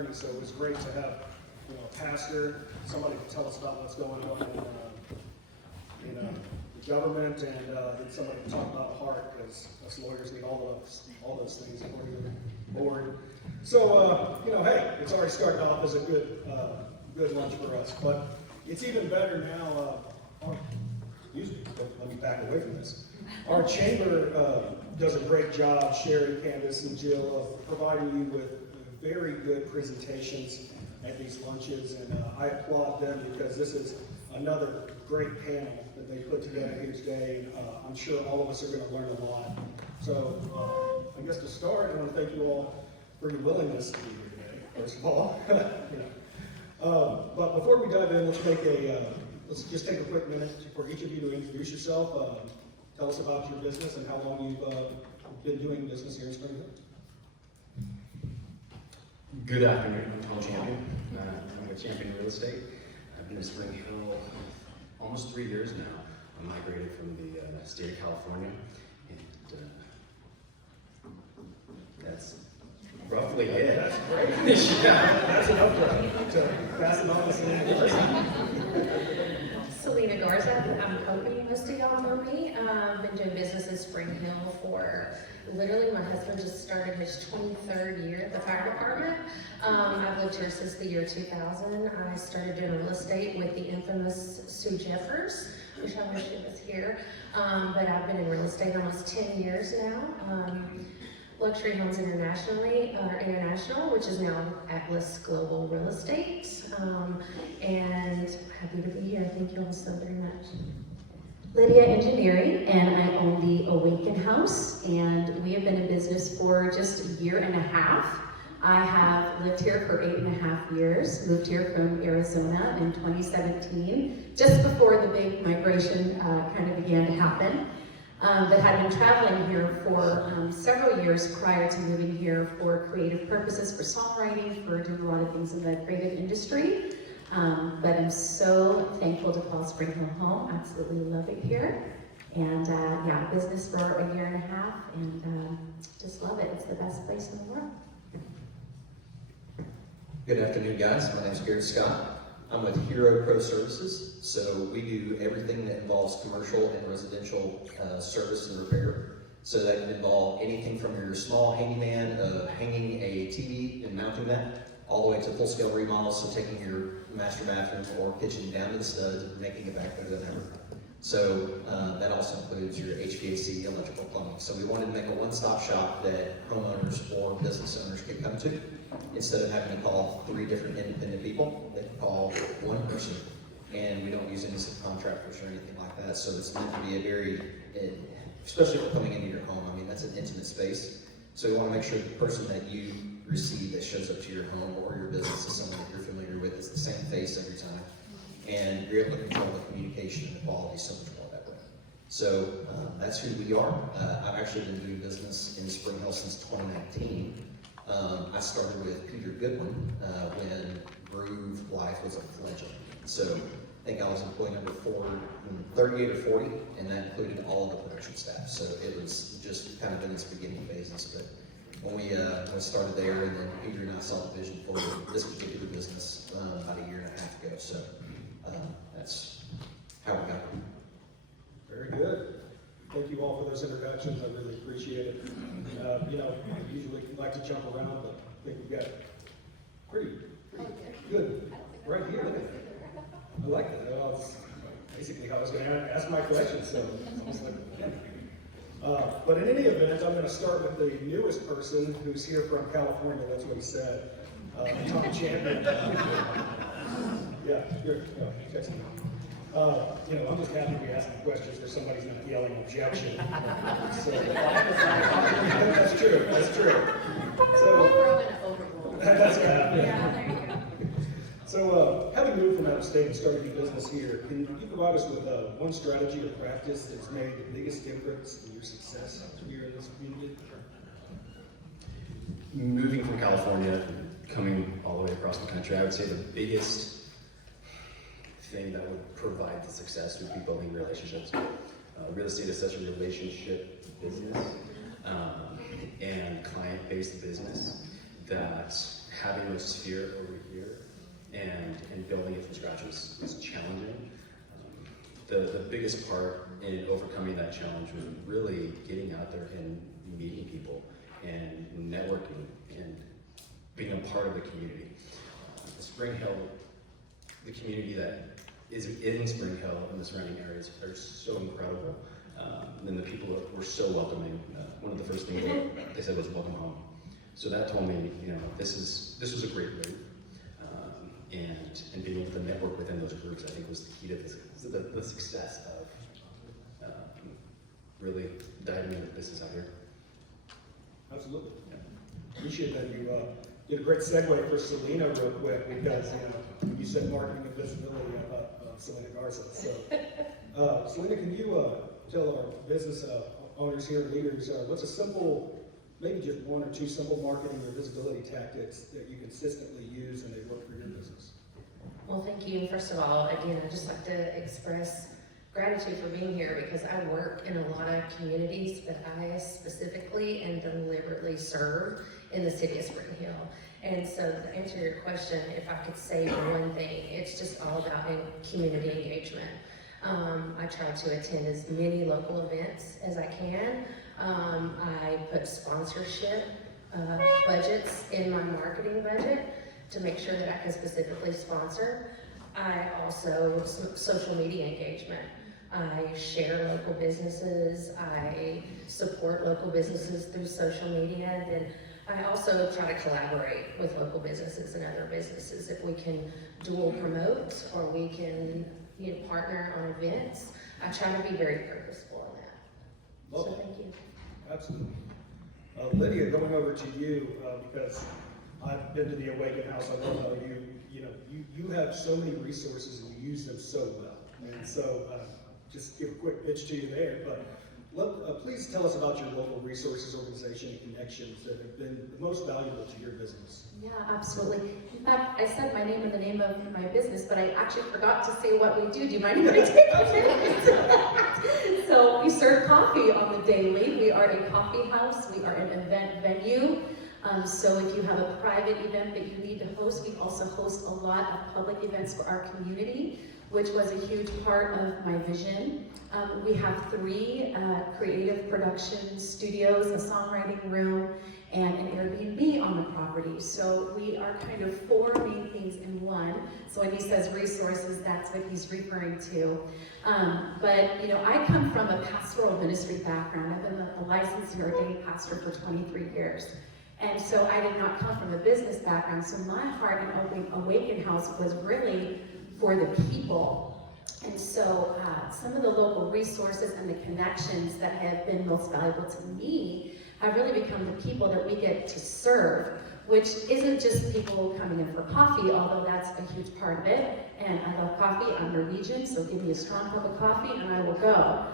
attorney, so it was great to have, you know, a pastor, somebody to tell us about what's going on in the government, and then somebody to talk about the heart, because us lawyers need all those things according to the Lord. So, you know, hey, it's already started off as a good lunch for us, but it's even better now. Excuse me, let me back away from this. Our chamber does a great job, Sherry, Candace, and Jill, of providing you with very good presentations at these lunches, and I applaud them because this is another great panel that they put together here today, and I'm sure all of us are going to learn a lot. So I guess to start, I want to thank you all for your willingness to be here today, first of all. But before we dive in, let's just take a quick minute for each of you to introduce yourself. Tell us about your business and how long you've been doing business here in Spring Hill. Good afternoon, I'm Tom Champion. I'm with Champion Real Estate. I've been in Spring Hill almost 3 years now. I migrated from the state of California, and that's roughly it. That's great. Yeah. That's enough to pass it on to someone. Selena Garza, I'm hoping most of y'all know me. I've been doing business in Spring Hill for literally, my husband just started his 23rd year at the fire department. I've lived here since the year 2000. I started doing real estate with the infamous Sue Jeffers, which I wish it was here. But I've been in real estate almost 10 years now. Luxury Homes International, which is now Atlas Global Real Estate. And happy to be here. Thank you all so very much. Lydia Engineering, and I own the Awaken House, and we have been in business for just a year and a half. I have lived here for 8.5 years, moved here from Arizona in 2017, just before the big migration kind of began to happen. But had been traveling here for several years prior to moving here for creative purposes, for songwriting, for doing a lot of things in the creative industry. But I'm so thankful to call Spring Hill home. Absolutely love it here. And yeah, business for a year and a half, and just love it. It's the best place in the world. Good afternoon, guys. My name is Garrett Scott. I'm with Hero Pro Services, so we do everything that involves commercial and residential service and repair. So that can involve anything from your small handyman of hanging a TV and mounting that, all the way to full-scale remodels, so taking your master bathroom or kitchen down to the studs and making it back better than ever. So that also includes your HVAC, electrical, plumbing. So we wanted to make a one-stop shop that homeowners or business owners could come to. Instead of having to call 3 different independent people, they can call one person. And we don't use any subcontractors or anything like that. So it's meant to be a very, especially if we're coming into your home, I mean, that's an intimate space. So we want to make sure the person that you receive that shows up to your home or your business is someone that you're familiar with. It's the same face every time. And you're able to control the communication and the quality so much more that way. So that's who we are. I've actually been doing business in Spring Hill since 2019. I started with Peter Goodwin when Groove Life was a fledgling. So I think I was employee number 38 or 40, and that included all of the production staff. So it was just kind of in its beginning phases. But when we started there, and then Peter and I saw the vision for this particular business about a year and a half ago. So that's how we got it. Very good. Thank you all for those introductions. I really appreciate it. You know, I usually like to jump around, but I think we've got pretty good right here. I like that. That's basically how I was going to ask my question. So I was like, yeah. But in any event, I'm going to start with the newest person who's here from California. That's what he said. Tom Champion. Yeah, here. You know, I'm just happy to be asking questions where somebody's not yelling objection. So, that's true. That's true. So, We'll throw in an overrule. That's right. Yeah, there you go. So, having moved from out of state and started your business here, can you provide us with one strategy or practice that's made the biggest difference in your success here in this community? Moving from California, coming all the way across the country, I would say the biggest thing that would provide the success would be building relationships. Real estate is such a relationship business and client-based business that having a sphere over here and building it from scratch was challenging. The biggest part in overcoming that challenge was really getting out there and meeting people and networking and being a part of the community. The Spring Hill, the community that is in Spring Hill and the surrounding areas are so incredible. And the people were so welcoming. One of the first things they said was "welcome home." So that told me, this was a great move. And being able to network within those groups, I think, was the key to the success of really diving into business out here. Absolutely. Appreciate that. You did a great segue for Selena real quick because you said marketing and visibility about Selena Garza. So, Selena, can you tell our business owners here and leaders what's a simple, maybe just one or two simple marketing or visibility tactics that you consistently use and they work for your business? Well, thank you. First of all, again, I'd just like to express gratitude for being here because I work in a lot of communities that I specifically and deliberately serve in the city of Spring Hill. And so to answer your question, if I could say one thing, it's just all about community engagement. I try to attend as many local events as I can. I put sponsorship budgets in my marketing budget to make sure that I can specifically sponsor. I also, social media engagement. I share local businesses, I support local businesses through social media, then I also try to collaborate with local businesses and other businesses. If we can dual promote or we can partner on events, I try to be very purposeful in that. Love So it. thank you. Absolutely. Lydia, going over to you because I've been to the Awaken House. I know how you have so many resources and you use them so well. And so just give a quick pitch to you there. But please tell us about your local resources organization and connections that have been the most valuable to your business. Yeah, absolutely. In fact, I said my name and the name of my business, but I actually forgot to say what we do. Do you mind if I take a minute? So we serve coffee on the daily. We are a coffee house. We are an event venue. So if you have a private event that you need to host, we also host a lot of public events for our community, which was a huge part of my vision. We have 3 creative production studios, a songwriting room, and an Airbnb on the property. So we are kind of 4 main things in one. So when he says resources, that's what he's referring to. But I come from a pastoral ministry background. I've been a licensed and ordained pastor for 23 years. And so I did not come from a business background. So my heart in Awaken House was really for the people. And so some of the local resources and the connections that have been most valuable to me have really become the people that we get to serve, which isn't just people coming in for coffee, although that's a huge part of it. And I love coffee, I'm Norwegian, so give me a strong cup of coffee and I will go.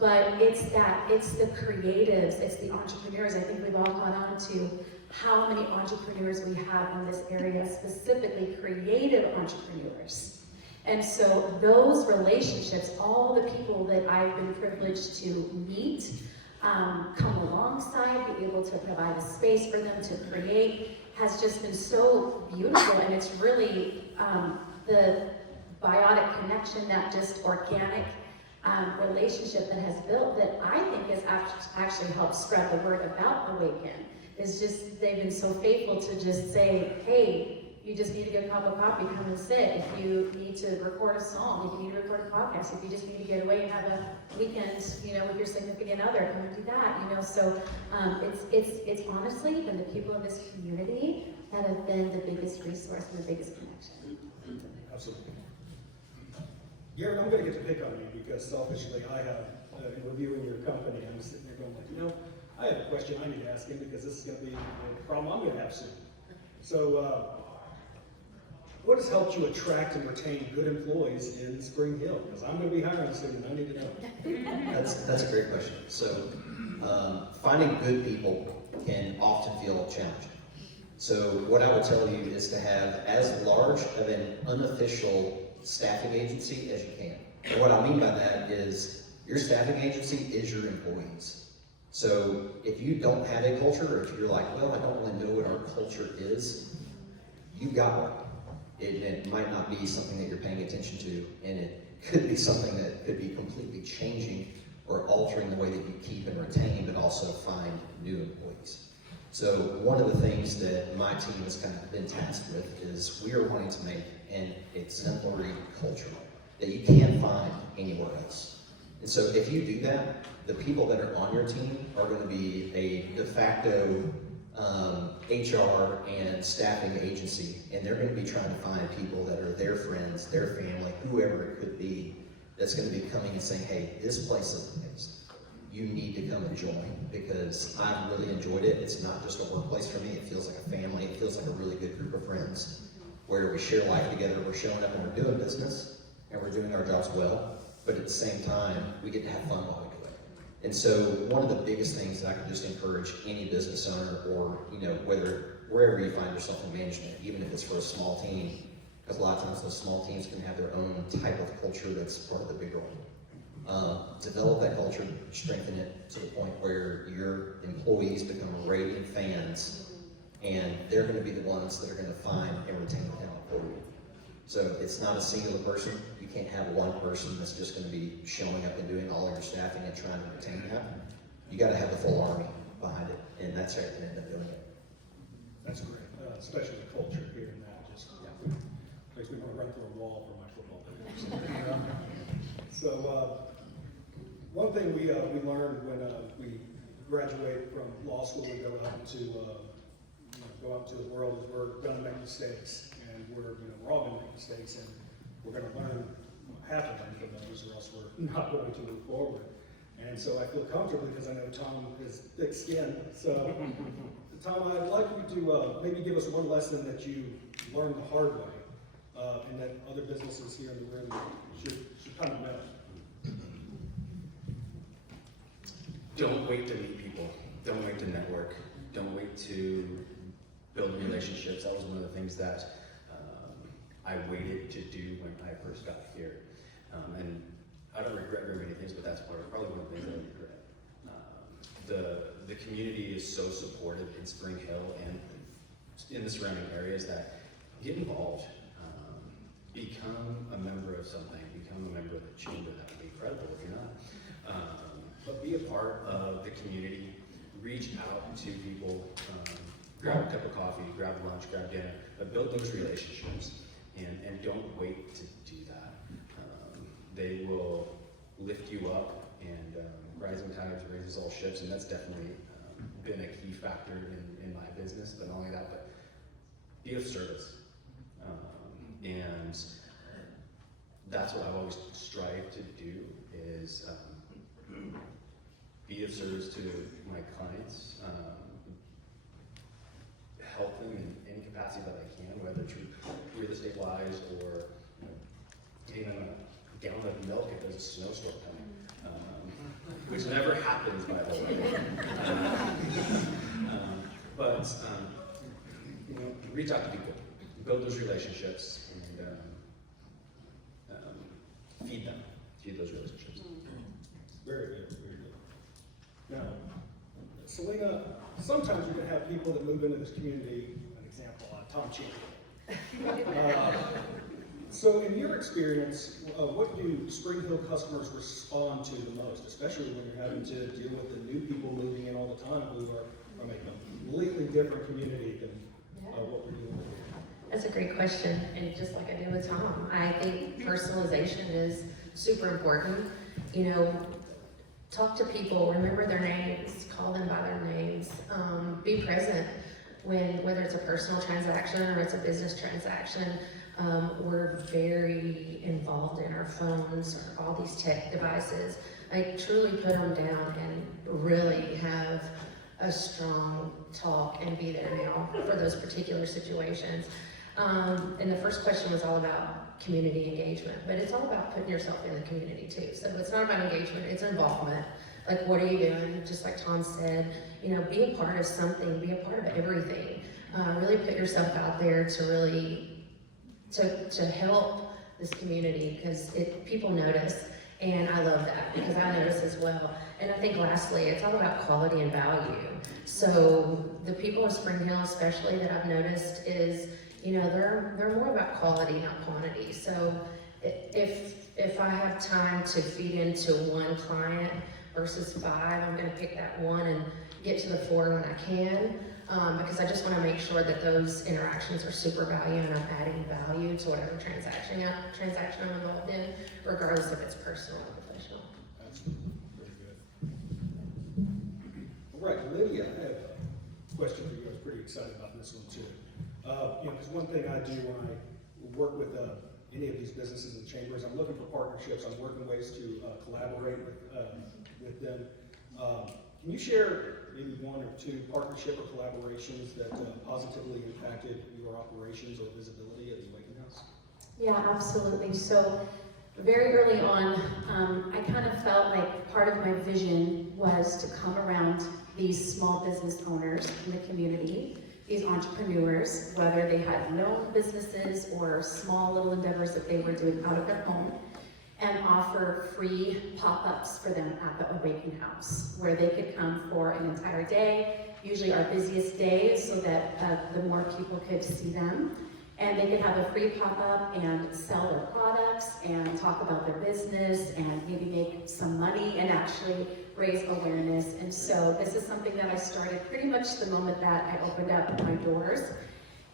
But it's the creatives, it's the entrepreneurs. I think we've all caught on to how many entrepreneurs we have in this area, specifically creative entrepreneurs. And so those relationships, all the people that I've been privileged to meet, come alongside, be able to provide a space for them to create, has just been so beautiful. And it's really the biotic connection, that just organic relationship that has built that I think has actually helped spread the word about Awaken. It's just, they've been so faithful to just say, hey, you just need to get a cup of coffee, come and sit. If you need to record a song, if you need to record a podcast, if you just need to get away and have a weekend, with your significant other, come and do that, So it's honestly been the people in this community that have been the biggest resource and the biggest connection. Absolutely. Garrett, I'm going to get to pick on you because selfishly I have, in reviewing your company, I'm sitting there going I have a question I need to ask him because this is going to be a problem I'm going to have soon. So, what has helped you attract and retain good employees in Spring Hill? Because I'm going to be hiring soon and I need to know. That's a great question. So, finding good people can often feel challenging. So what I would tell you is to have as large of an unofficial staffing agency as you can. And what I mean by that is your staffing agency is your employees. So if you don't have a culture, or if you're like, well, I don't really know what our culture culture is, you got one. It might not be something that you're paying attention to, and it could be something that could be completely changing or altering the way that you keep and retain, but also find new employees. So one of the things that my team has kind of been tasked with is we are wanting to make an exemplary culture that you can't find anywhere else. And so if you do that, the people that are on your team are going to be a de facto HR and staffing agency, and they're going to be trying to find people that are their friends, their family, whoever it could be, that's going to be coming and saying, hey, this place is amazing. You need to come and join, because I've really enjoyed it. It's not just a workplace for me. It feels like a family. It feels like a really good group of friends where we share life together. We're showing up and we're doing business and we're doing our jobs well, but at the same time, we get to have fun while we do it. And so one of the biggest things that I could just encourage any business owner, or wherever you find yourself in management, even if it's for a small team, because a lot of times those small teams can have their own type of culture that's part of the bigger one. Develop that culture, strengthen it to the point where your employees become raving fans, and they're going to be the ones that are going to find and retain talent for you. So it's not a singular person. You can't have one person that's just going to be showing up and doing all of your staffing and trying to retain that. You got to have the full army behind it, and that's how you can end up doing it. That's great, especially the culture here and that just makes me want to run through a wall for my football players. So one thing we learned when we graduate from law school and go out into the world is we're going to make mistakes, and we're all going to make mistakes, and we're going to learn have to learn from those, or else we're not going to move forward. And so I feel comfortable because I know Tom is thick skinned. So Tom, I'd like you to maybe give us one lesson that you learned the hard way, and that other businesses here in the room should kind of know. Don't wait to meet people. Don't wait to network. Don't wait to build relationships. That was one of the things that I waited to do when I first got here. And I don't regret very many things, but that's probably one of the things that I regret. The community is so supportive in Spring Hill and in the surrounding areas that get involved. Become a member of something. Become a member of the chamber. That would be incredible if you're not. But be a part of the community. Reach out to people. Grab a cup of coffee, grab lunch, grab dinner, but build those relationships, and don't wait to do that. They will lift you up, and rising tides raises all ships, and that's definitely been a key factor in my business. But not only that, but be of service. And that's what I always strive to do, is be of service to my clients, help them in any capacity that I can, whether through real estate wise or getting them a gallon of milk if there's a snowstorm coming, which never happens, by the way. But reach out to people, build those relationships, and feed those relationships. Very good, very good. Now, Selena, sometimes you can have people that move into this community, an example, Tom Champion. So in your experience, what do Spring Hill customers respond to the most, especially when you're having to deal with the new people moving in all the time who are from a completely different community than what we're dealing with here? That's a great question, and just like I did with Tom, I think personalization is super important. Talk to people, remember their names, call them by their names, be present whether it's a personal transaction or it's a business transaction. We're very involved in our phones or all these tech devices. I truly put them down and really have a strong talk and be there now for those particular situations. And the first question was all about community engagement, but it's all about putting yourself in the community too. So it's not about engagement, it's involvement. Like, what are you doing? Just like Tom said, be a part of something, be a part of everything. Really put yourself out there to really, to help this community, because people notice. And I love that because I notice as well. And I think lastly, it's all about quality and value. So the people of Spring Hill especially that I've noticed is, you know, they're more about quality, not quantity. So if I have time to feed into one client versus 5, I'm gonna pick that one and get to the 4 when I can. Because I just want to make sure that those interactions are super value and I'm adding value to whatever transaction I'm involved in, regardless if it's personal or professional. That's very good. All right, Lydia, I have a question for you. I was pretty excited about this one too. You know, because one thing I do when I work with any of these businesses and chambers, I'm looking for partnerships. I'm working ways to collaborate with them. Can you share maybe 1 or 2 partnership or collaborations that positively impacted your operations or visibility at the Awaken House? Yeah, absolutely. So very early on, I kind of felt like part of my vision was to come around these small business owners in the community, these entrepreneurs, whether they had no businesses or small little endeavors that they were doing out of their home, and offer free pop-ups for them at the Awaken House, where they could come for an entire day, usually our busiest day, so that the more people could see them. And they could have a free pop-up and sell their products and talk about their business and maybe make some money and actually raise awareness. And so this is something that I started pretty much the moment that I opened up my doors.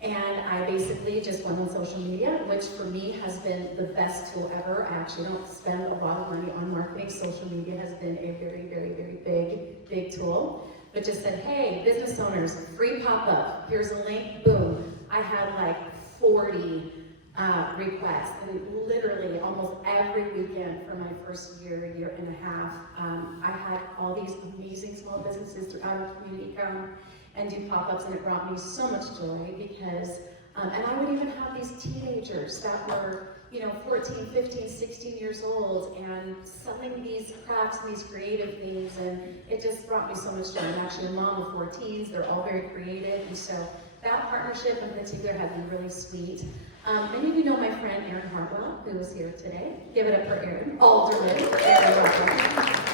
And I basically just went on social media, which for me has been the best tool ever. I actually don't spend a lot of money on marketing. Social media has been a very, very, very big tool. But just said, hey, business owners, free pop-up. Here's a link, boom. I had like 40 requests, and literally almost every weekend for my first year and a half, I had all these amazing small businesses throughout our community come and do pop-ups, and it brought me so much joy because, and I would even have these teenagers that were, you know, 14, 15, 16 years old and selling these crafts and these creative things, and it just brought me so much joy. I'm actually a mom of 4 teens, they're all very creative, and so that partnership in particular has been really sweet. Many of you know my friend Erin Hartwell, who is here today. Give it up for Erin. Alderman Erin Hartwell.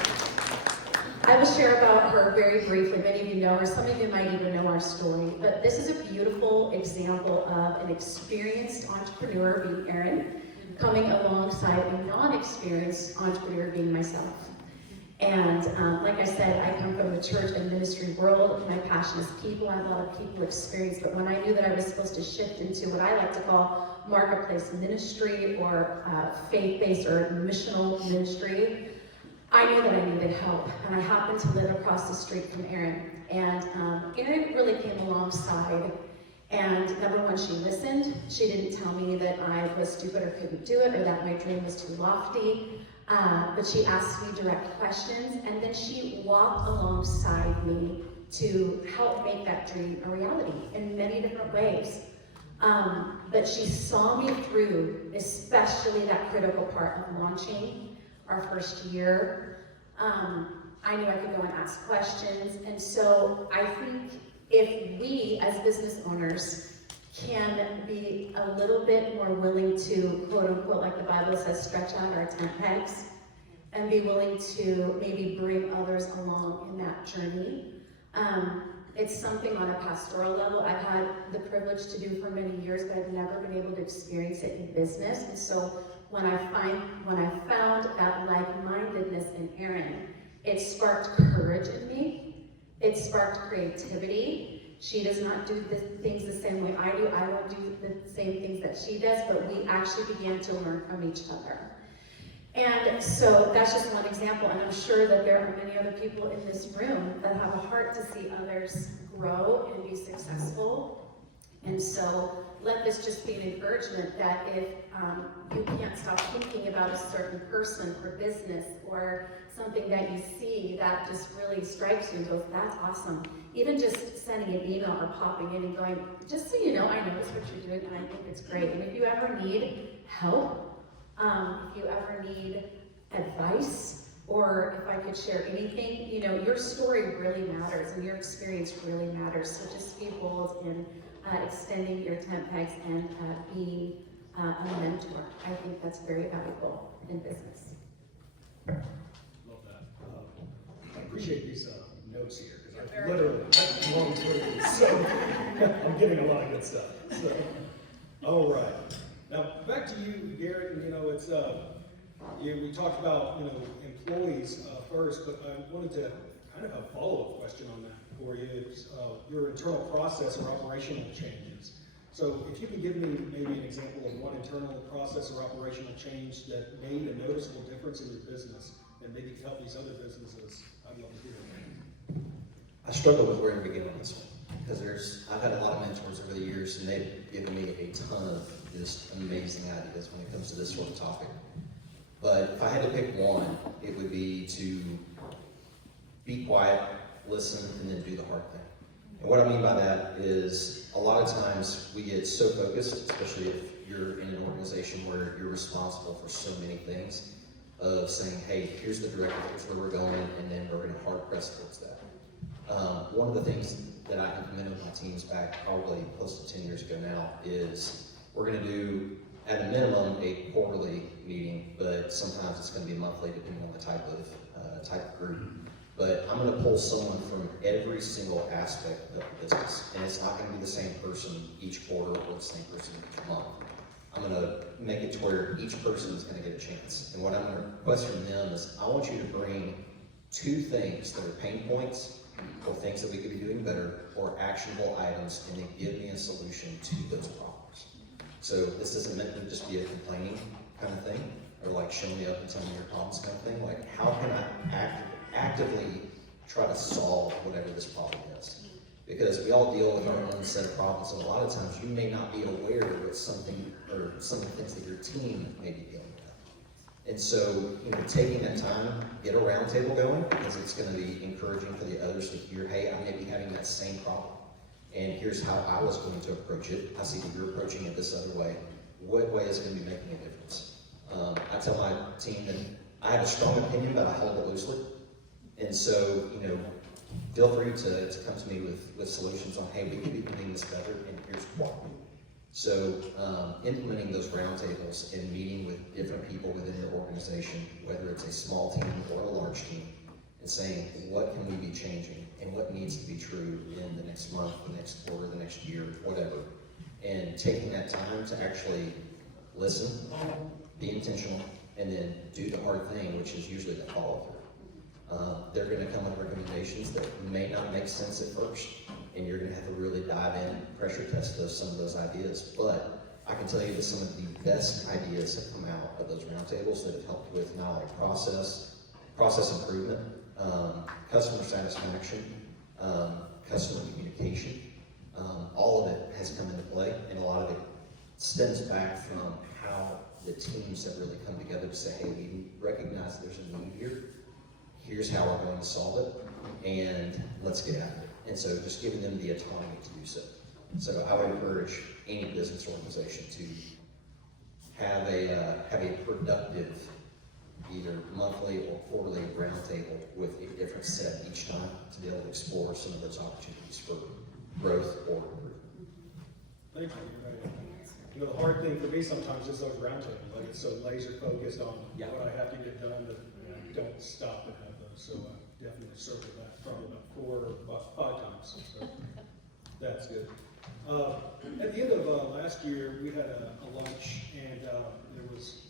I will share about her very briefly. Many of you know her, some of you might even know our story, but this is a beautiful example of an experienced entrepreneur, being Erin, coming alongside a non-experienced entrepreneur, being myself. And like I said, I come from the church and ministry world. My passion is people. I have a lot of people experience, but when I knew that I was supposed to shift into what I like to call marketplace ministry or faith-based or missional ministry, I knew that I needed help, and I happened to live across the street from Erin. And Erin really came alongside, and number one, she listened. She didn't tell me that I was stupid or couldn't do it, or that my dream was too lofty, but she asked me direct questions, and then she walked alongside me to help make that dream a reality in many different ways. But she saw me through, especially that critical part of launching our first year. I knew I could go and ask questions, and so I think if we as business owners can be a little bit more willing to, quote unquote, like the Bible says, stretch out our tent pegs and be willing to maybe bring others along in that journey. It's something on a pastoral level I've had the privilege to do for many years, but I've never been able to experience it in business. And so when I found that like-mindedness in Erin, it sparked courage in me. It sparked creativity. She does not do the things the same way I do. I don't do the same things that she does, but we actually began to learn from each other. And so that's just one example, and I'm sure that there are many other people in this room that have a heart to see others grow and be successful. And so let this just be an encouragement that if you can't stop thinking about a certain person or business or something that you see that just really strikes you and goes, that's awesome. Even just sending an email or popping in and going, just so you know, I notice what you're doing and I think it's great. And if you ever need help, if you ever need advice, or if I could share anything, you know, your story really matters and your experience really matters. So just be bold in extending your tent pegs and being a mentor. I think that's very valuable in business. Love that. I appreciate these notes here, because I literally I'm going through these, so I'm getting a lot of good stuff. So, all right. Now, back to you, Garrett, and it's, we talked about, employees first, but I wanted to kind of have a follow-up question on that for you. It's, your internal process or operational changes. So if you could give me maybe an example of one internal process or operational change that made a noticeable difference in your business and maybe could help these other businesses, I'd love to hear it. I struggle with where to begin on this one because I've had a lot of mentors over the years and they've given me a ton of just amazing ideas when it comes to this sort of topic. But if I had to pick one, it would be to be quiet, listen, and then do the hard thing. And what I mean by that is a lot of times we get so focused, especially if you're in an organization where you're responsible for so many things, of saying, hey, here's the directive, here's where we're going, and then we're going to hard press towards that. One of the things that I implemented with my teams back probably close to 10 years ago now is we're going to do, at a minimum, a quarterly meeting, but sometimes it's going to be monthly depending on the type of group. But I'm going to pull someone from every single aspect of the business, and it's not going to be the same person each quarter or the same person each month. I'm going to make it to where each person is going to get a chance. And what I'm going to request from them is I want you to bring 2 things that are pain points or things that we could be doing better or actionable items, and then give me a solution to those problems. So this isn't meant to just be a complaining kind of thing, or like show me up and tell me your problems kind of thing. Like, how can I actively try to solve whatever this problem is? Because we all deal with our own set of problems, and a lot of times you may not be aware of something or some of the things that your team may be dealing with. And so, taking that time, get a roundtable going, because it's going to be encouraging for the others to hear, hey, I may be having that same problem, and here's how I was going to approach it. I see that you're approaching it this other way. What way is going to be making a difference? I tell my team that I have a strong opinion, but I hold it loosely. And so, feel free to come to me with solutions on, hey, we could be doing this better, and here's why. So, implementing those roundtables and meeting with different people within your organization, whether it's a small team or a large team, and saying, what can we be changing, and what needs to be true in the next month, the next quarter, the next year, whatever. And taking that time to actually listen, be intentional, and then do the hard thing, which is usually the follow-through. They're going to come with recommendations that may not make sense at first, and you're going to have to really dive in, pressure test some of those ideas. But I can tell you that some of the best ideas have come out of those roundtables that have helped with not only process improvement, customer satisfaction, customer communication. All of it has come into play, and a lot of it stems back from how the teams have really come together to say, hey, we recognize there's a need here. Here's how we're going to solve it, and let's get after it. And so just giving them the autonomy to do so. So I would encourage any business organization to have a productive, either monthly or quarterly roundtable with a different set each time to be able to explore some of those opportunities for growth or improvement. Thank you. You're right. The hard thing for me sometimes is those roundtables. Like, it's so laser focused on what I have to get done that I don't stop and have those. So I definitely circled that probably about 4 or about 5 times. So that's good. At the end of last year, we had a lunch, and there was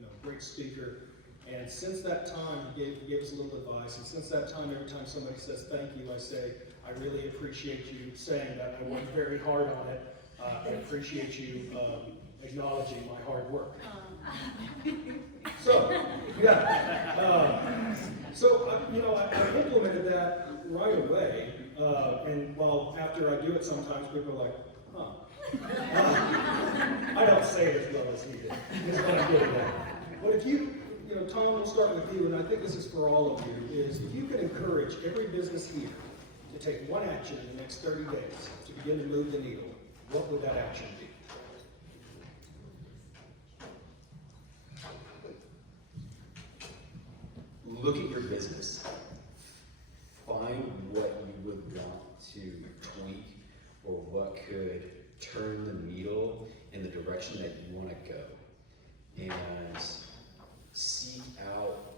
a great speaker. And since that time, he gave us a little advice. And since that time, every time somebody says thank you, I say, I really appreciate you saying that. I worked very hard on it. I appreciate you acknowledging my hard work. So, yeah. I implemented that right away. And while after I do it, sometimes people are like, I don't say it as well as he did. Is what I'm getting at. But if you, Tom, we'll start with you, and I think this is for all of you, is if you could encourage every business here to take one action in the next 30 days to begin to move the needle, what would that action be? Look at your business. Find what you would want to tweak or what could turn the needle in the direction that you want to go. And seek out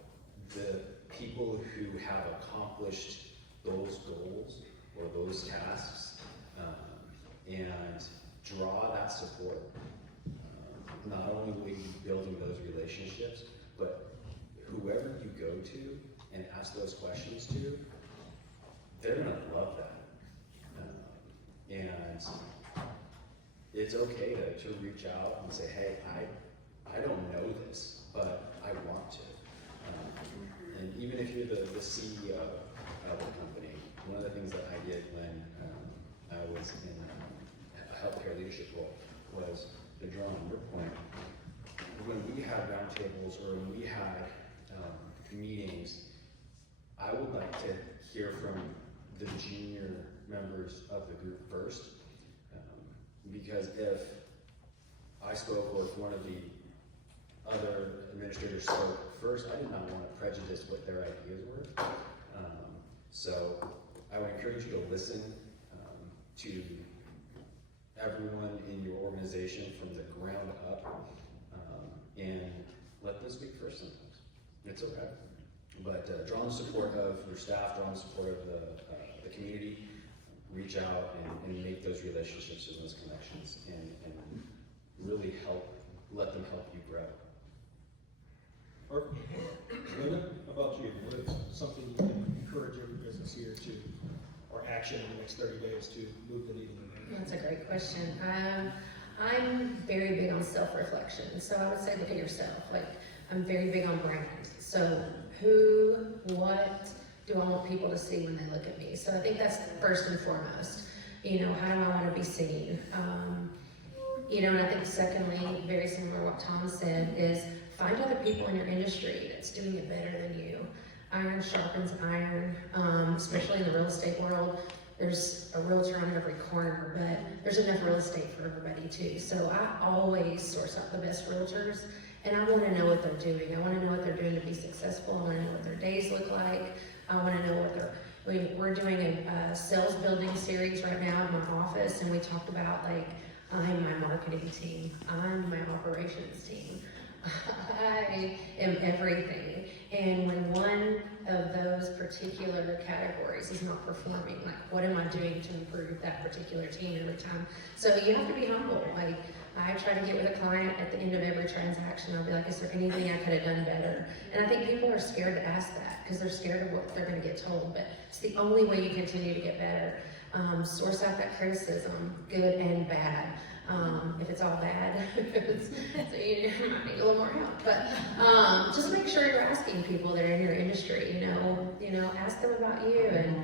the people who have accomplished those goals or those tasks, and draw that support. Not only will you be building those relationships, but whoever you go to and ask those questions to, they're gonna love that. And it's okay to reach out and say, hey, I don't know this, but I want to. And even if you're the CEO of a company, one of the things that I did when I was in a healthcare leadership role was to draw on your point. When we had roundtables or when we had meetings, I would like to hear from the junior members of the group first, because if I spoke or if one of the other administrators spoke first, I did not want to prejudice what their ideas were. So I would encourage you to listen to everyone in your organization from the ground up, and let them speak first sometimes. It's okay. But draw on the support of your staff, draw on the support of the community, reach out and make those relationships and those connections, and really let them help you grow. Linda, how about you? What is something you can encourage every business here to, or action in the next 30 days to move the needle in there? That's a great question. I'm very big on self-reflection. So I would say look at yourself. Like, I'm very big on brand. So what do I want people to see when they look at me? So I think that's first and foremost. You know, how do I want to be seen? You know, and I think secondly, very similar to what Tom said, is find other people in your industry that's doing it better than you. Iron sharpens iron, especially in the real estate world. There's a realtor on every corner, but there's enough real estate for everybody too. So I always source out the best realtors, and I want to know what they're doing. I want to know what they're doing to be successful. I want to know what their days look like. I want to know what we're doing a sales building series right now in my office, and we talked about, like, I'm my marketing team, I'm my operations team, I am everything. And when one of those particular categories is not performing, like, what am I doing to improve that particular team every time? So you have to be humble. Like, I try to get with a client at the end of every transaction. I'll be like, is there anything I could have done better? And I think people are scared to ask that because they're scared of what they're going to get told. But it's the only way you continue to get better. Source out that criticism, good and bad. If it's all bad, so you might need a little more help. But just make sure you're asking people that are in your industry. You know, ask them about you, and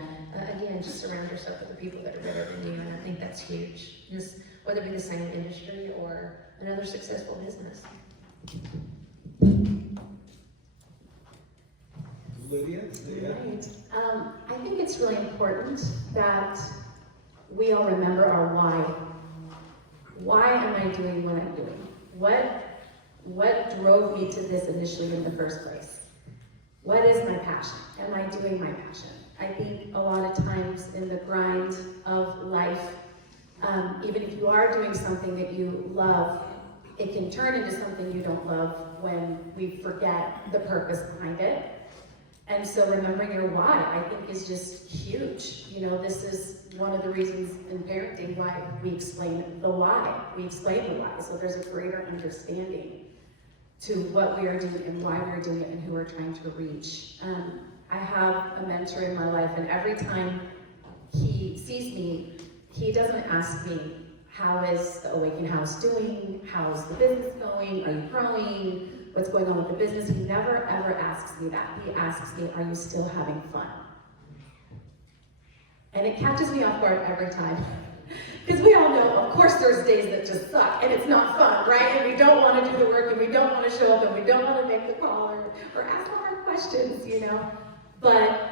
again, just surround yourself with the people that are better than you. And I think that's huge. Just whether it be the same industry or another successful business. Lydia? Right. I think it's really important that we all remember our why. Why am I doing what I'm doing? What drove me to this initially in the first place? What is my passion? Am I doing my passion? I think a lot of times in the grind of life, even if you are doing something that you love, it can turn into something you don't love when we forget the purpose behind it. And so remembering your why, I think, is just huge. You know, this is one of the reasons in parenting why we explain the why. We explain the why, so there's a greater understanding to what we are doing and why we're doing it and who we're trying to reach. I have a mentor in my life, and every time he sees me, he doesn't ask me, how is the Awaken House doing? How's the business going? Are you growing? What's going on with the business? He never ever asks me that. He asks me, are you still having fun? And it catches me off guard every time. Because we all know, of course, there's days that just suck and it's not fun, right? And we don't want to do the work and we don't want to show up and we don't want to make the call or ask hard questions, you know? But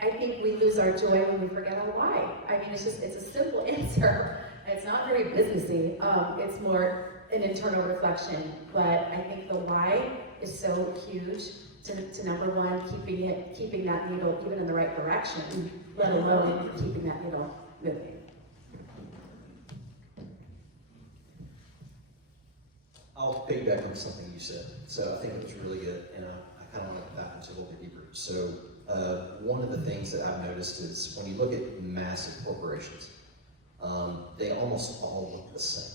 I think we lose our joy when we forget our why. I mean, it's a simple answer. It's not very businessy. It's more an internal reflection. But I think the why is so huge to number one, keeping that needle even in the right direction, let alone keeping that needle moving. I'll piggyback on something you said. So I think it was really good, and I kind of want to dive into a little bit deeper. So one of the things that I've noticed is when you look at massive corporations, they almost all look the same.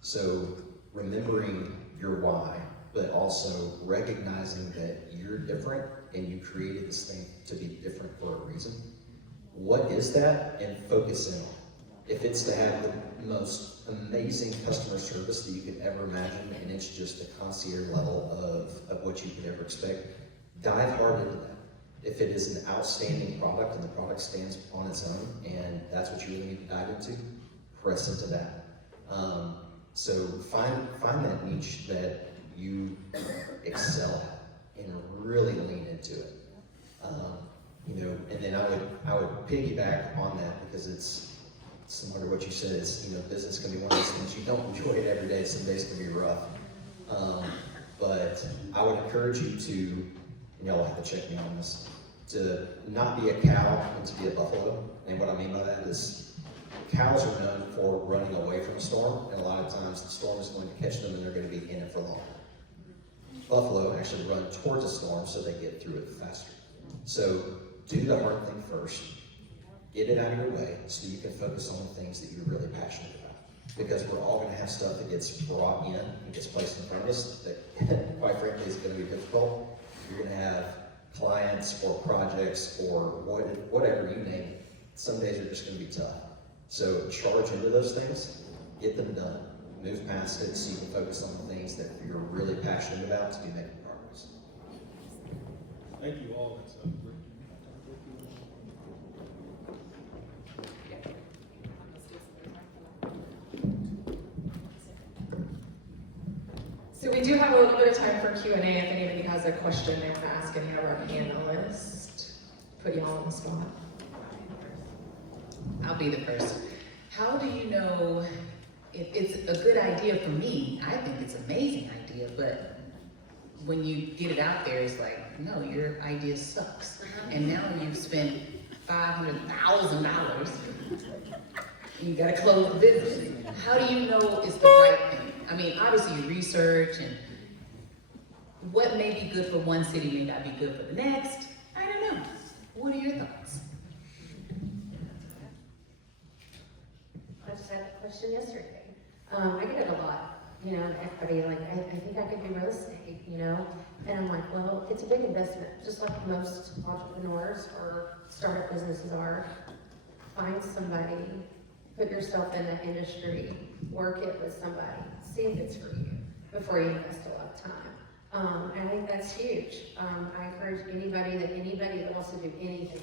So remembering your why, but also recognizing that you're different and you created this thing to be different for a reason. What is that? And focus in on it. If it's to have the most amazing customer service that you could ever imagine, and it's just a concierge level of what you could ever expect, dive hard into that. If it is an outstanding product and the product stands on its own, and that's what you really need to dive into, press into that. So find that niche that you excel at and really lean into it. And then I would piggyback on that because it's similar to what you said. It's, business can be one of those things you don't enjoy it every day. Some days can be rough. But I would encourage you to, and y'all have to check me on this, to not be a cow and to be a buffalo. And what I mean by that is cows are known for running away from a storm, and a lot of times the storm is going to catch them and they're going to be in it for long. Buffalo actually run towards a storm so they get through it faster. So do the hard thing first. Get it out of your way so you can focus on the things that you're really passionate about. Because we're all going to have stuff that gets brought in and gets placed in front of us that, quite frankly, is going to be difficult. You're going to have clients or projects or whatever you name it. Some days are just going to be tough. So charge into those things, get them done, move past it so you can focus on the things that you're really passionate about to be making progress. Thank you all. That's So we do have a little bit of time for Q&A if anybody has a question they want to ask any of our panelists. Put you all on the spot. I'll be the first. How do you know if it's a good idea for me? I think it's an amazing idea, but when you get it out there, it's like, no, your idea sucks. And now you've spent $500,000 and you gotta close the business. How do you know it's the right thing? I mean, obviously you research and what may be good for one city may not be good for the next. I don't know. What are your thoughts? I just had that question yesterday. I get it a lot, everybody I think I could do real estate, and I'm like, well, it's a big investment, just like most entrepreneurs or startup businesses are. Find somebody, put yourself in that industry, work it with somebody, see if it's for you before you invest a lot of time. And I think that's huge. I encourage anybody that wants to do anything,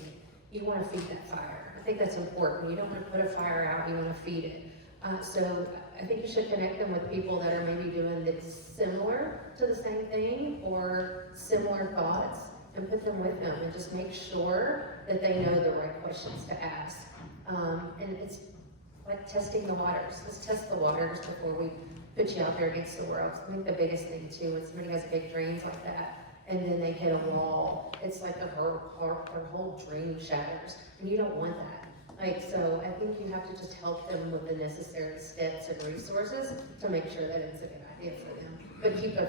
you want to feed that fire. I think that's important. You don't want to put a fire out, you want to feed it. So I think you should connect them with people that are maybe doing it similar to the same thing or similar thoughts and put them with them and just make sure that they know the right questions to ask. And it's like testing the waters. Let's test the waters before we put you out there against the world. I think the biggest thing too, when somebody has big dreams like that, and then they hit a wall, it's like their whole dream shatters, and you don't want that. So I think you have to just help them with the necessary steps and resources to make sure that it's a good idea for them. But keep the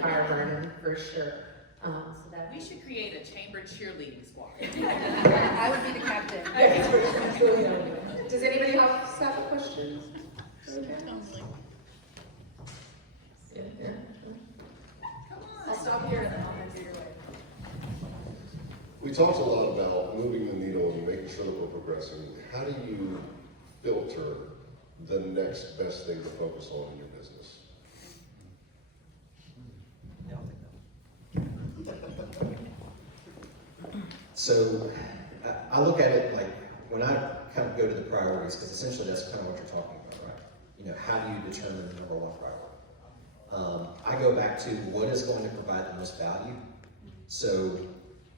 fire burning for sure. So that We should create a chamber cheerleading squad. I would be the captain. Does anybody else have a question? Yeah. I'll stop here and then I'll answer your way. We talked a lot about moving the needle and making sure that we're progressing. How do you filter the next best thing to focus on in your business? So I look at it like when I kind of go to the priorities, because essentially that's kind of what you're talking about, right? How do you determine the number one priority? I go back to what is going to provide the most value. So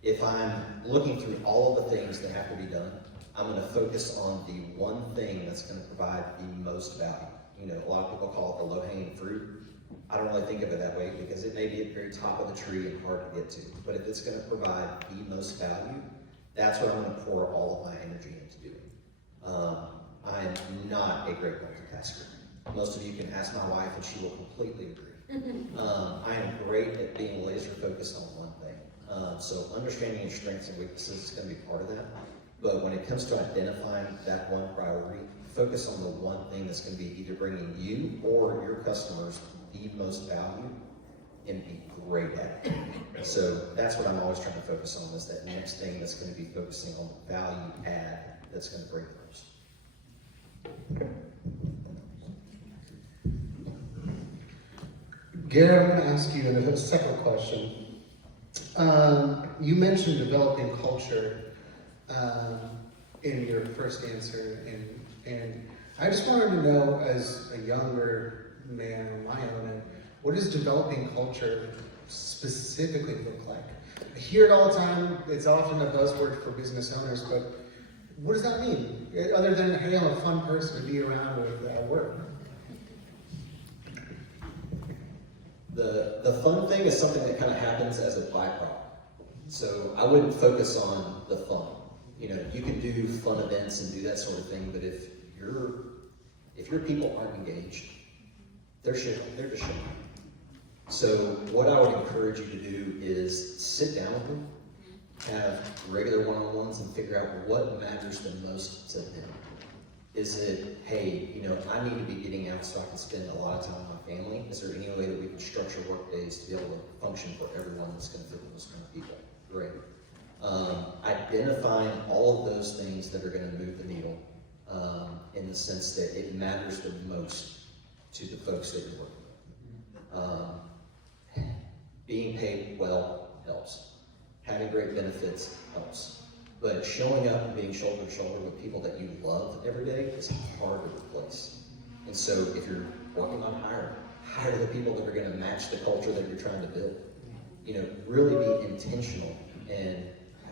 if I'm looking through all of the things that have to be done, I'm going to focus on the one thing that's going to provide the most value. A lot of people call it the low-hanging fruit. I don't really think of it that way because it may be at the very top of the tree and hard to get to. But if it's going to provide the most value, that's what I'm going to pour all of my energy into doing. I'm not a great multitasker. Most of you can ask my wife and she will completely agree. I am great at being laser focused on one thing. So understanding your strengths and weaknesses is going to be part of that. But when it comes to identifying that one priority, focus on the one thing that's going to be either bringing you or your customers the most value and be great at it. So that's what I'm always trying to focus on, is that next thing that's going to be focusing on the value add that's going to bring the most. Garrett, I'm going to ask you a separate question. You mentioned developing culture in your first answer, and I just wanted to know, as a younger man on my own, what does developing culture specifically look like? I hear it all the time. It's often a buzzword for business owners, but what does that mean? Other than, hey, I'm a fun person to be around with at work. The fun thing is something that kind of happens as a byproduct. So I wouldn't focus on the fun. You know, you can do fun events and do that sort of thing, but if your people aren't engaged, they're just shitting. So what I would encourage you to do is sit down with them, have regular one-on-ones, and figure out what matters the most to them. Is it, hey, you know, I need to be getting out so I can spend a lot of time with my family? Is there any way that we can structure work days to be able to function for everyone that's going to fit with those kind of people? Great. Identifying all of those things that are going to move the needle in the sense that it matters the most to the folks that you're working with. Being paid well helps. Having great benefits helps. But showing up and being shoulder to shoulder with people that you love every day is hard to replace. And so if you're working on hire the people that are going to match the culture that you're trying to build. You know, really be intentional. And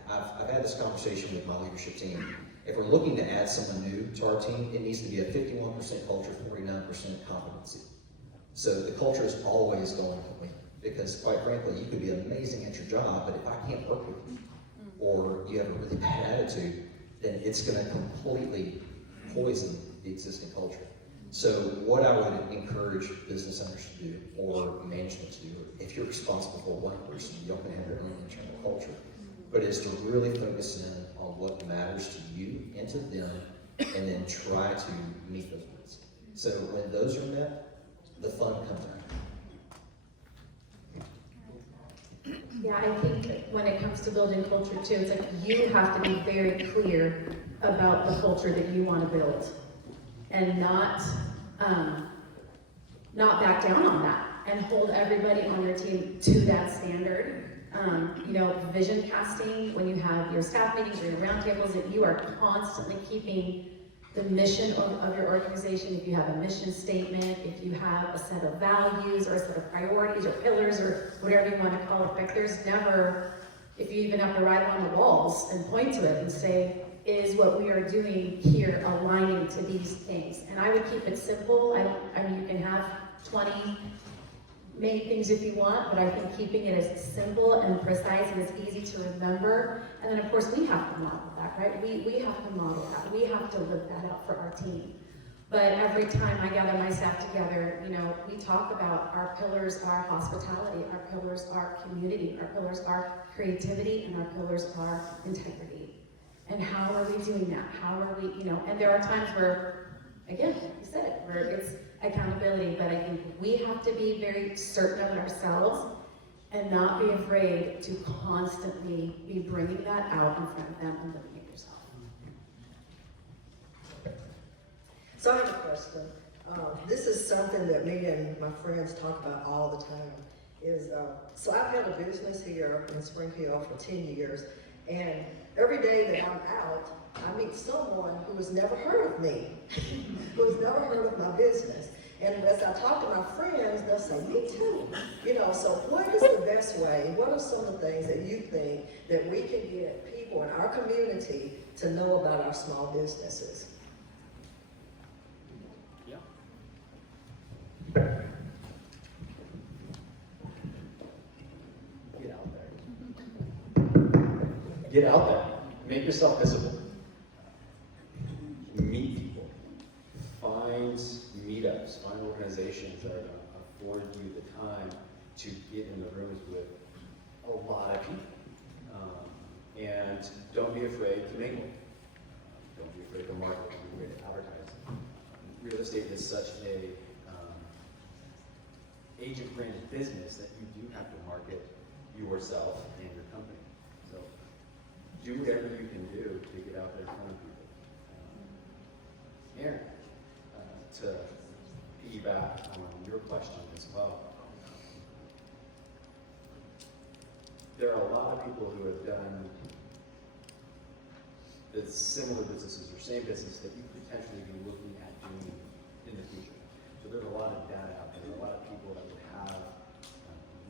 I've had this conversation with my leadership team. If we're looking to add someone new to our team, it needs to be a 51% culture, 49% competency. So the culture is always going to win. Because quite frankly, you could be amazing at your job, but if I can't work with you, or you have a really bad attitude, then it's going to completely poison the existing culture. So what I would encourage business owners to do, or management to do, if you're responsible for one person, you don't have your own internal culture, but is to really focus in on what matters to you and to them, and then try to meet those needs. So when those are met, the fun comes out. Yeah, I think when it comes to building culture too, it's like you have to be very clear about the culture that you want to build, and not back down on that, and hold everybody on your team to that standard. You know, vision casting, when you have your staff meetings or your roundtables, that you are constantly keeping the mission of your organization. If you have a mission statement, if you have a set of values or a set of priorities or pillars or whatever you want to call it, like there's never, if you even have to write on the walls and point to it and say, is what we are doing here aligning to these things? And I would keep it simple. I mean, you can have 20 main things if you want, but I think keeping it as simple and precise and as easy to remember. And then of course we have to model that, right? We have to model that. We have to live that out for our team. But every time I gather my staff together, you know, we talk about our pillars are hospitality, our pillars are community, our pillars are creativity, and our pillars are integrity. And how are we doing that? How are we, you know, and there are times where, again, like you said, where it's accountability, but I think we have to be very certain of it ourselves and not be afraid to constantly be bringing that out in front of them and living it yourself. So I have a question. This is something that me and my friends talk about all the time. So I've had a business here in Spring Hill for 10 years, and every day that I'm out, I meet someone who has never heard of me, who has never heard of my business. And as I talk to my friends, they'll say, me too. You know, so what is the best way? What are some of the things that you think that we can get people in our community to know about our small businesses? Get out there. Get out there. Make yourself visible. Meet people. Find meetups. Find organizations that are going to afford you the time to get in the rooms with a lot of people. And don't be afraid to make one. Don't be afraid to market, don't be afraid to advertise. Real estate is such a agent-branded business that you do have to market yourself and your company. So do whatever you can do to get out there in front of people. Aaron, to piggyback on your question as well. There are a lot of people who have done the similar businesses or same business that you could potentially be looking at doing in the future. So there's a lot of data out there, a lot of people that would have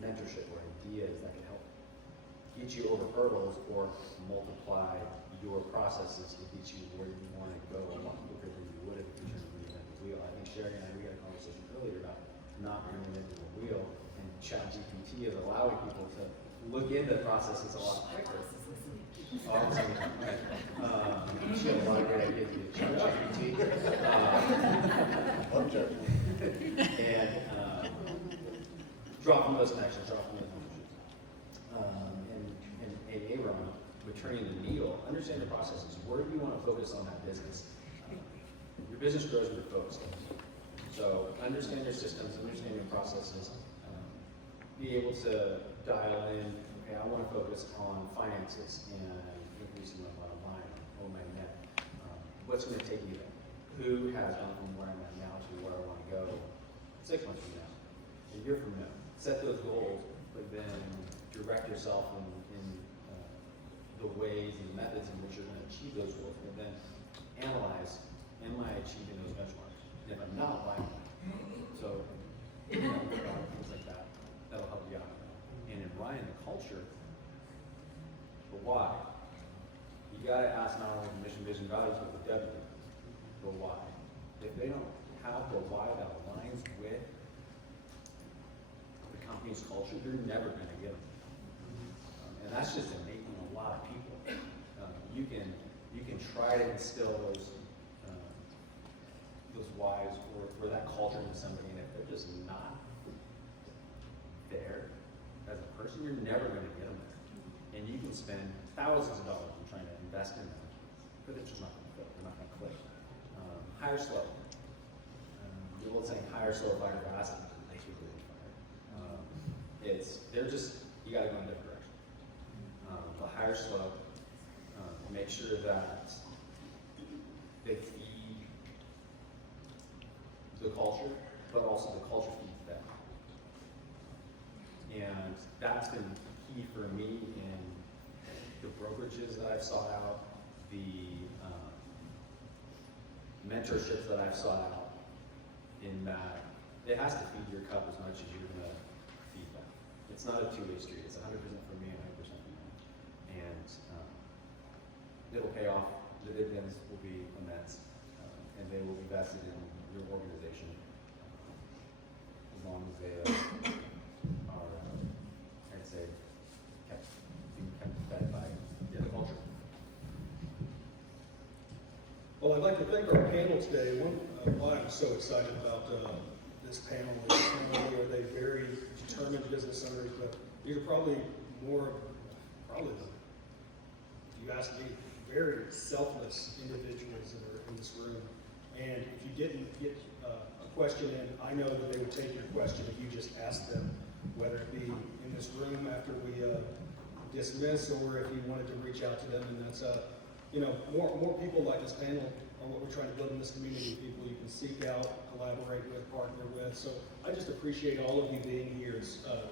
mentorship or ideas that can help get you over hurdles or multiply your processes to get you where you want to go a lot quicker than you would if you turned reinvent the wheel. I think Sherry and I, we had a conversation earlier about not reinventing the wheel, and ChatGPT is allowing people to look into processes a lot quicker. Oh, I'm sorry. Okay. She had a lot of great ideas with ChatGPT. And drop from those connections, drop from those connections. And Aaron, with turning the needle, understand the processes. Where do you want to focus on that business? Your business grows with your focus. So understand your systems, understand your processes. Be able to dial in, okay, I want to focus on finances and increasing my bottom line or my net. What's going to take me there? Who has gone from where I'm at now to where I want to go 6 months from now, a year from now? Set those goals, but then direct yourself in the ways and the methods in which you're going to achieve those goals, and then analyze, am I achieving those benchmarks? And if I'm not, why am I? So, things like that, that'll help you out. And in Ryan, the culture, the why. You gotta ask not only the mission, vision, values, but the W, the why. If they don't have the why that aligns with the company's culture, you're never gonna get them. And that's just innate in a lot of people. You can try to instill those whys or that culture into somebody, and if they're just not there as a person, you're never going to get them there. And you can spend thousands of dollars in trying to invest in them, but it's just not going to fit. They're not going to click. Hire slow. The old saying, hire slow, fire fast, makes you really fire. You got to go in a different direction. But hire slow. Make sure that they feed the culture, but also the culture feeds them. And that's been key for me in the brokerages that I've sought out, the mentorships that I've sought out, in that it has to feed your cup as much as you're going to feed them. It's not a two-way street. It's 100% for me and 100% for them. And it'll pay off. The dividends will be immense, and they will be vested in your organization as long as they are, I'd say, being kept fed by the culture. Well, I'd like to thank our panel today. Why I'm so excited about this panel is not only are they very determined business owners, but these are probably, if you ask me, very selfless individuals that are in this room. And if you didn't get a question in, I know that they would take your question if you just asked them, whether it be in this room after we dismiss, or if you wanted to reach out to them. And that's, more people like this panel are what we're trying to build in this community. People you can seek out, collaborate with, partner with. So I just appreciate all of you being here,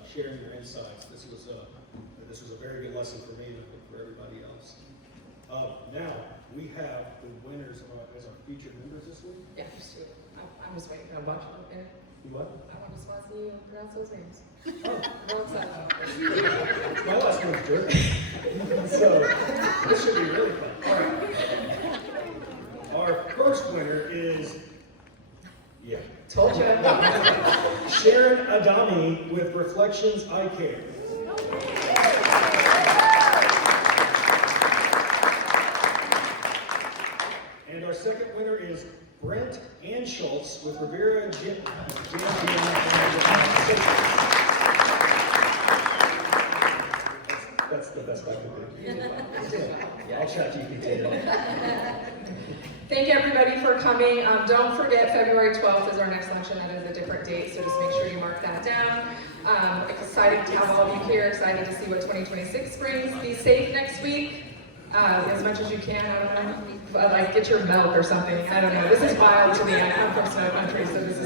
sharing your insights. This was a very good lesson for me and I think for everybody else. Now, we have the winners as our featured members this week. Yeah, just do it. I'm just waiting for a bunch of them. You what? I want to just want to see you pronounce those names. Oh, Real excited. my last name's Jordan. So, this should be really fun. All right. Our first winner is, Told you. Sharon Adami with Reflections I Care. And our second winner is Brent Anschultz with Rivera Gym. That's the best I could do. Yeah, I chat GPT. Thank you everybody for coming. Don't forget February 12th is our next luncheon. That is a different date, so just make sure you mark that down. Excited to have all of you here, excited to see what 2026 brings. Be safe next week, as much as you can. I don't know, like get your milk or something. I don't know. This is wild to me. I come from snow country, so this is